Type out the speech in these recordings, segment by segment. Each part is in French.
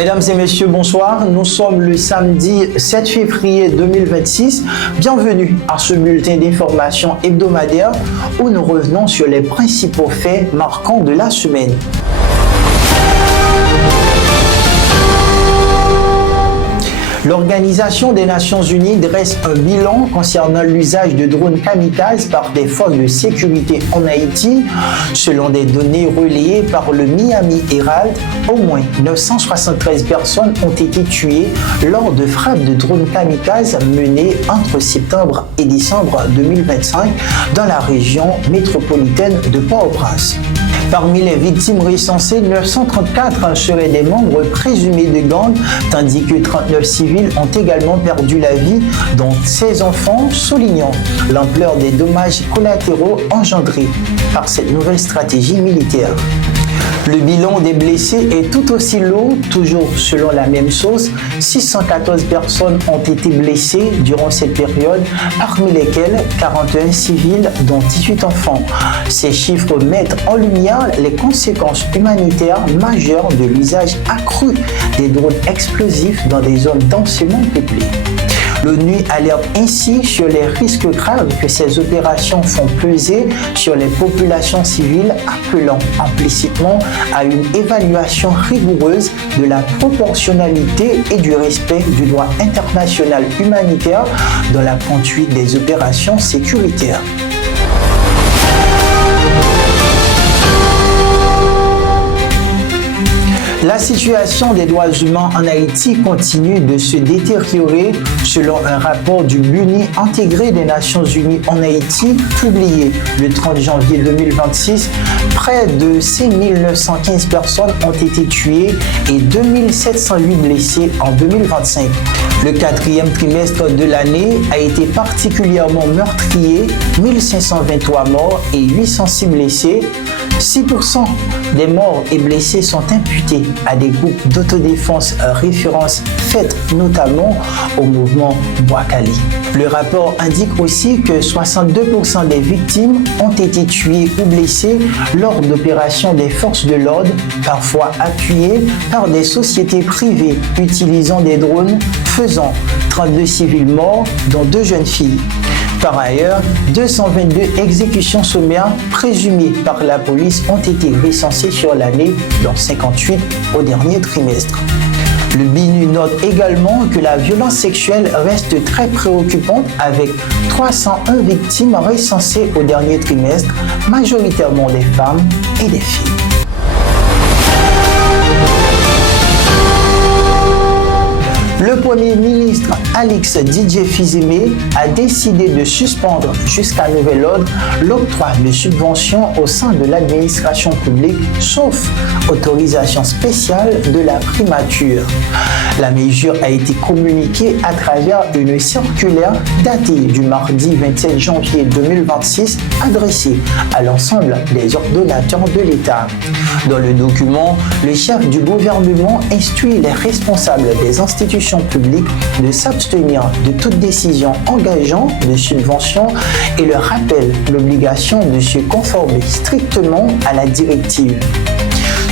Mesdames et messieurs, bonsoir. Nous sommes le samedi 7 février 2026. Bienvenue à ce bulletin d'information hebdomadaire où nous revenons sur les principaux faits marquants de la semaine. L'Organisation des Nations Unies dresse un bilan concernant l'usage de drones kamikazes par des forces de sécurité en Haïti. Selon des données relayées par le Miami Herald, au moins 973 personnes ont été tuées lors de frappes de drones kamikazes menées entre septembre et décembre 2025 dans la région métropolitaine de Port-au-Prince. Parmi les victimes recensées, 934 seraient des membres présumés de gangs, tandis que 39 civils ont également perdu la vie, dont 16 enfants, soulignant l'ampleur des dommages collatéraux engendrés par cette nouvelle stratégie militaire. Le bilan des blessés est tout aussi lourd, toujours selon la même source. 614 personnes ont été blessées durant cette période, parmi lesquelles 41 civils, dont 18 enfants. Ces chiffres mettent en lumière les conséquences humanitaires majeures de l'usage accru des drones explosifs dans des zones densément peuplées. L'ONU alerte ainsi sur les risques graves que ces opérations font peser sur les populations civiles, appelant implicitement à une évaluation rigoureuse de la proportionnalité et du respect du droit international humanitaire dans la conduite des opérations sécuritaires. La situation des droits humains en Haïti continue de se détériorer selon un rapport du BUNI intégré des Nations Unies en Haïti publié le 30 janvier 2026. Près de 6 915 personnes ont été tuées et 2 708 blessées en 2025. Le quatrième trimestre de l'année a été particulièrement meurtrier, 1523 morts et 806 blessés. 6% des morts et blessés sont imputés à des groupes d'autodéfense, référence faite notamment au mouvement Boakali. Le rapport indique aussi que 62% des victimes ont été tuées ou blessées lors d'opérations des forces de l'ordre, parfois appuyées par des sociétés privées utilisant des drones, faisant 32 civils morts, dont 2 jeunes filles. Par ailleurs, 222 exécutions sommaires présumées par la police ont été recensées sur l'année, dont 58 au dernier trimestre. Le BINU note également que la violence sexuelle reste très préoccupante avec 301 victimes recensées au dernier trimestre, majoritairement des femmes et des filles. Le Premier ministre Alix Didier Fils-Aimé a décidé de suspendre jusqu'à nouvel ordre l'octroi de subventions au sein de l'administration publique, sauf autorisation spéciale de la primature. La mesure a été communiquée à travers une circulaire datée du mardi 27 janvier 2026 adressée à l'ensemble des ordonnateurs de l'État. Dans le document, le chef du gouvernement instruit les responsables des institutions publiques de s'abstenir de toute décision engageant de subvention et leur rappelle l'obligation de se conformer strictement à la directive.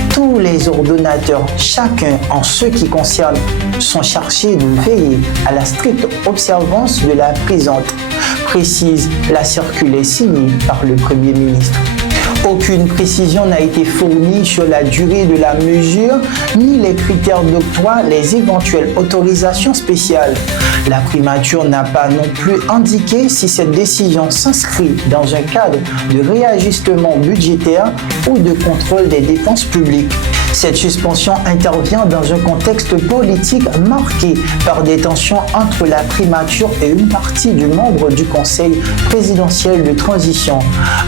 Tous les ordonnateurs, chacun en ce qui concerne, sont chargés de veiller à la stricte observance de la présente, précise la circulaire signée par le Premier ministre. Aucune précision n'a été fournie sur la durée de la mesure, ni les critères d'octroi, les éventuelles autorisations spéciales. La primature n'a pas non plus indiqué si cette décision s'inscrit dans un cadre de réajustement budgétaire ou de contrôle des dépenses publiques. Cette suspension intervient dans un contexte politique marqué par des tensions entre la primature et une partie du membre du Conseil présidentiel de transition,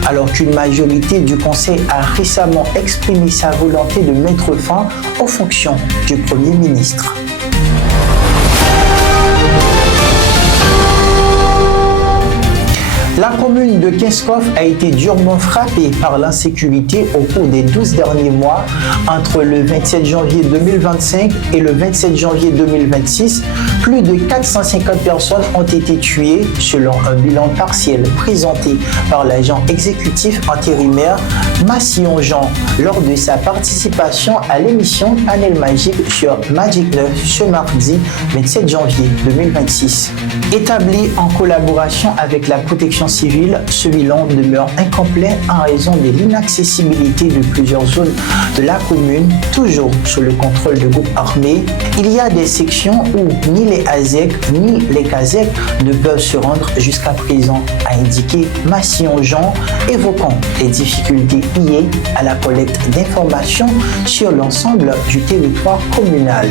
alors qu'une majorité du Conseil a récemment exprimé sa volonté de mettre fin aux fonctions du Premier ministre. La commune de Kinskov a été durement frappée par l'insécurité au cours des 12 derniers mois. Entre le 27 janvier 2025 et le 27 janvier 2026, plus de 450 personnes ont été tuées selon un bilan partiel présenté par l'agent exécutif intérimaire Massillon Jean lors de sa participation à l'émission Panel Magique sur Magic 9 ce mardi 27 janvier 2026. Établi en collaboration avec la protection civile, ce bilan demeure incomplet en raison de l'inaccessibilité de plusieurs zones de la commune, toujours sous le contrôle de groupes armés. Il y a des sections où ni les ASEC ni les CASEC ne peuvent se rendre jusqu'à présent, a indiqué Massillon Jean, évoquant les difficultés liées à la collecte d'informations sur l'ensemble du territoire communal.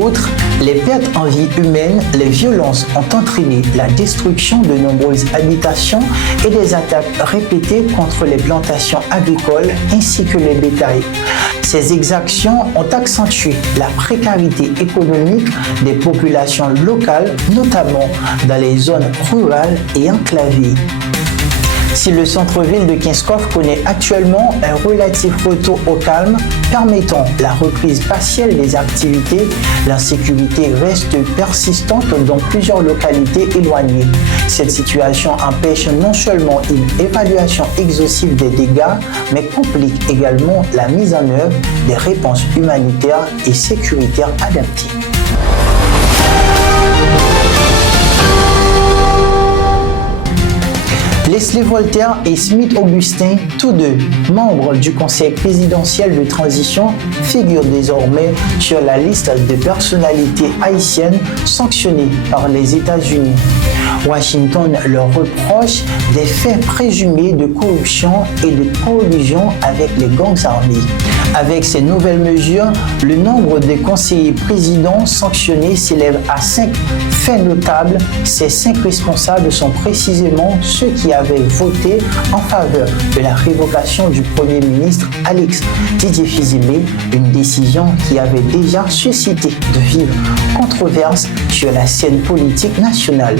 Outre les pertes en vie humaine, les violences ont entraîné la destruction de nombreuses habitations et des attaques répétées contre les plantations agricoles ainsi que les bétails. Ces exactions ont accentué la précarité économique des populations locales, notamment dans les zones rurales et enclavées. Si le centre-ville de Kinskov connaît actuellement un relatif retour au calme, permettant la reprise partielle des activités, l'insécurité reste persistante dans plusieurs localités éloignées. Cette situation empêche non seulement une évaluation exhaustive des dégâts, mais complique également la mise en œuvre des réponses humanitaires et sécuritaires adaptées. Leslie Voltaire et Smith Augustin, tous deux membres du Conseil présidentiel de transition, figurent désormais sur la liste des personnalités haïtiennes sanctionnées par les États-Unis. Washington leur reproche des faits présumés de corruption et de collusion avec les gangs armés. Avec ces nouvelles mesures, le nombre des conseillers présidents sanctionnés s'élève à 5. Fait notable, ces 5 responsables sont précisément ceux qui avaient voté en faveur de la révocation du Premier ministre Alex Didier Fizimé, une décision qui avait déjà suscité de vives controverses sur la scène politique nationale.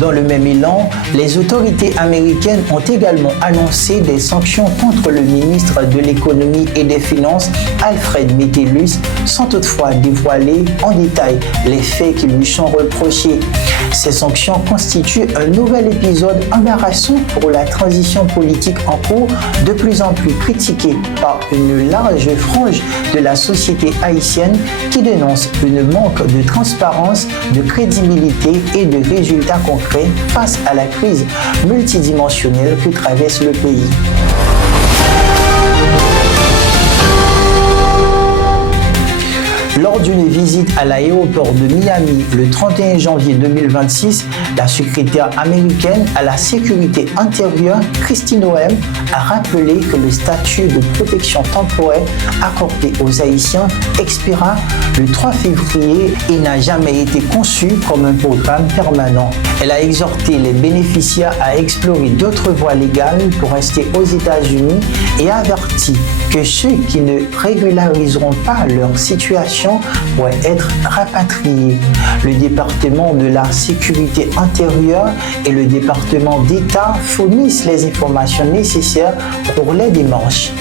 Dans le même élan, les autorités américaines ont également annoncé des sanctions contre le ministre de l'économie et des finances, Alfred Metellus, sans toutefois dévoiler en détail les faits qui lui sont reprochés. Ces sanctions constituent un nouvel épisode embarrassant pour la transition politique en cours, de plus en plus critiquée par une large frange de la société haïtienne qui dénonce une manque de transparence, de crédibilité et de résultats concrets face à la crise multidimensionnelle que traverse le pays. Lors d'une visite à l'aéroport de Miami le 31 janvier 2026, la secrétaire américaine à la sécurité intérieure, Kristi Noem, a rappelé que le statut de protection temporaire accordé aux Haïtiens expira le 3 février et n'a jamais été conçu comme un programme permanent. Elle a exhorté les bénéficiaires à explorer d'autres voies légales pour rester aux États-Unis et averti que ceux qui ne régulariseront pas leur situation pourraient être rapatriés. Le département de la sécurité intérieure et le département d'État fournissent les informations nécessaires pour les démarches.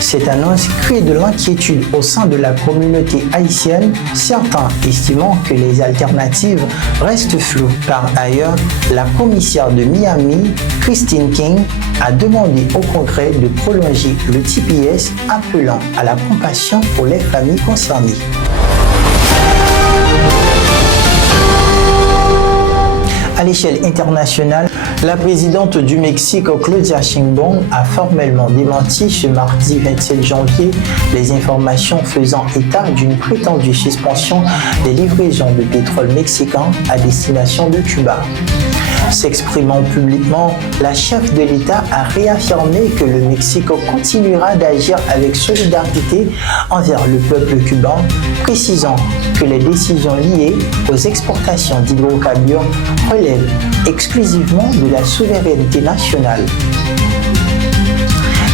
Cette annonce crée de l'inquiétude au sein de la communauté haïtienne, certains estimant que les alternatives restent floues. Par ailleurs, la commissaire de Miami, Christine King, a demandé au Congrès de prolonger le TPS, appelant à la compassion pour les familles concernées. À l'échelle internationale, la présidente du Mexique, Claudia Sheinbaum, a formellement démenti ce mardi 27 janvier les informations faisant état d'une prétendue suspension des livraisons de pétrole mexicain à destination de Cuba. S'exprimant publiquement, la chef de l'État a réaffirmé que le Mexique continuera d'agir avec solidarité envers le peuple cubain, précisant que les décisions liées aux exportations d'hydrocarbures relèvent exclusivement de la souveraineté nationale.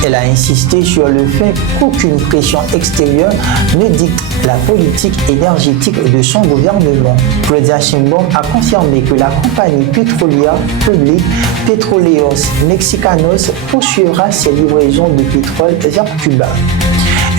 Elle a insisté sur le fait qu'aucune pression extérieure ne dicte la politique énergétique de son gouvernement. Claudia Sheinbaum a confirmé que la compagnie pétrolière publique Petróleos Mexicanos poursuivra ses livraisons de pétrole vers Cuba.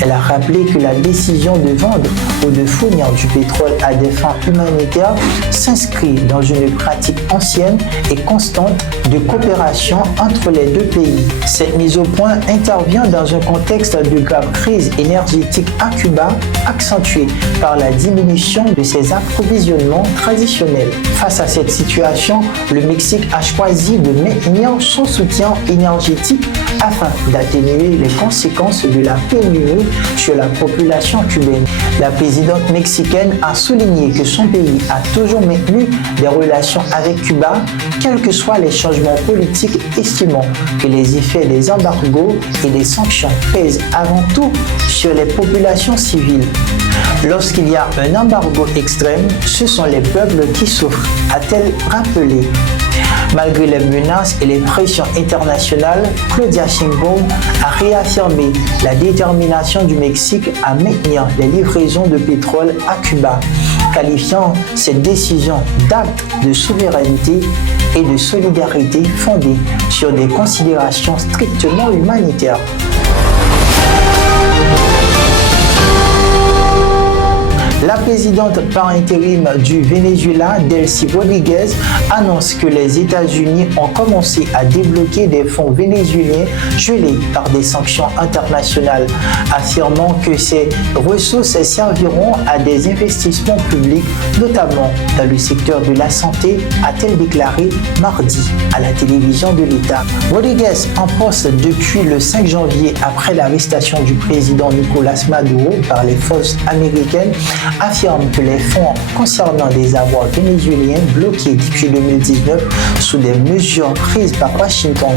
Elle a rappelé que la décision de vendre ou de fournir du pétrole à des fins humanitaires s'inscrit dans une pratique ancienne et constante de coopération entre les deux pays. Cette mise au point intervient dans un contexte de grave crise énergétique à Cuba, accentuée par la diminution de ses approvisionnements traditionnels. Face à cette situation, le Mexique a choisi de maintenir son soutien énergétique afin d'atténuer les conséquences de la pénurie sur la population cubaine. La présidente mexicaine a souligné que son pays a toujours maintenu des relations avec Cuba, quels que soient les changements politiques, estimant que les effets des embargos et des sanctions pèsent avant tout sur les populations civiles. Lorsqu'il y a un embargo extrême, ce sont les peuples qui souffrent, a-t-elle rappelé. Malgré les menaces et les pressions internationales, Claudia Sheinbaum a réaffirmé la détermination du Mexique à maintenir les livraisons de pétrole à Cuba, qualifiant cette décision d'acte de souveraineté et de solidarité fondée sur des considérations strictement humanitaires. La présidente par intérim du Venezuela, Delcy Rodríguez, annonce que les États-Unis ont commencé à débloquer des fonds vénézuéliens gelés par des sanctions internationales, affirmant que ces ressources serviront à des investissements publics, notamment dans le secteur de la santé, a-t-elle déclaré mardi à la télévision de l'État. Rodríguez, en poste depuis le 5 janvier après l'arrestation du président Nicolás Maduro par les forces américaines, affirme que les fonds concernant des avoirs vénézuéliens bloqués depuis 2019 sous des mesures prises par Washington.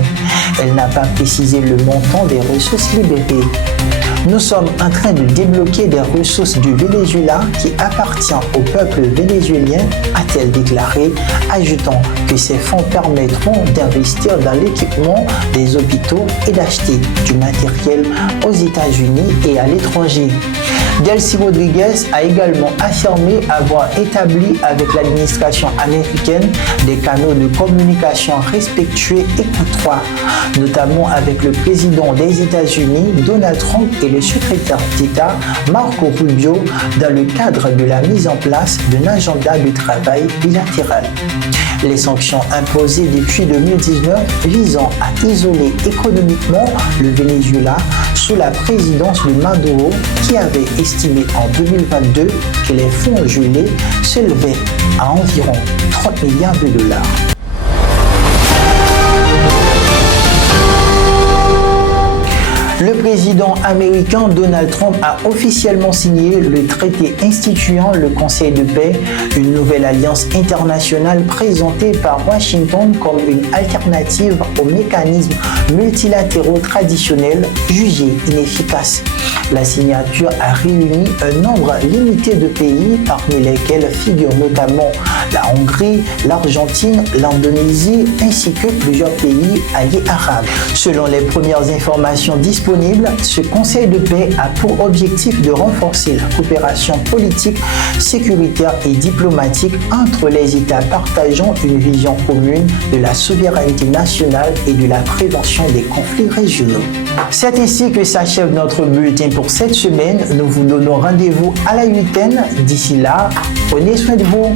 Elle n'a pas précisé le montant des ressources libérées. Nous sommes en train de débloquer des ressources du Venezuela qui appartient au peuple vénézuélien, a-t-elle déclaré, ajoutant que ces fonds permettront d'investir dans l'équipement des hôpitaux et d'acheter du matériel aux États-Unis et à l'étranger. Delcy Rodríguez a également affirmé avoir établi avec l'administration américaine des canaux de communication respectueux et courtois, notamment avec le président des États-Unis, Donald Trump, et le secrétaire d'État, Marco Rubio, dans le cadre de la mise en place d'un agenda de travail bilatéral. Les sanctions imposées depuis 2019 visant à isoler économiquement le Venezuela sous la présidence de Maduro, qui avait estimé en 2022 que les fonds gelés s'élevaient à environ 30 milliards de dollars. Le président américain Donald Trump a officiellement signé le traité instituant le Conseil de paix, une nouvelle alliance internationale présentée par Washington comme une alternative aux mécanismes multilatéraux traditionnels jugés inefficaces. La signature a réuni un nombre limité de pays, parmi lesquels figurent notamment la Hongrie, l'Argentine, l'Indonésie ainsi que plusieurs pays alliés arabes. Selon les premières informations disponibles, ce Conseil de paix a pour objectif de renforcer la coopération politique, sécuritaire et diplomatique entre les États partageant une vision commune de la souveraineté nationale et de la prévention des conflits régionaux. C'est ainsi que s'achève notre bulletin pour cette semaine. Nous vous donnons rendez-vous à la 8e. D'ici là, prenez soin de vous.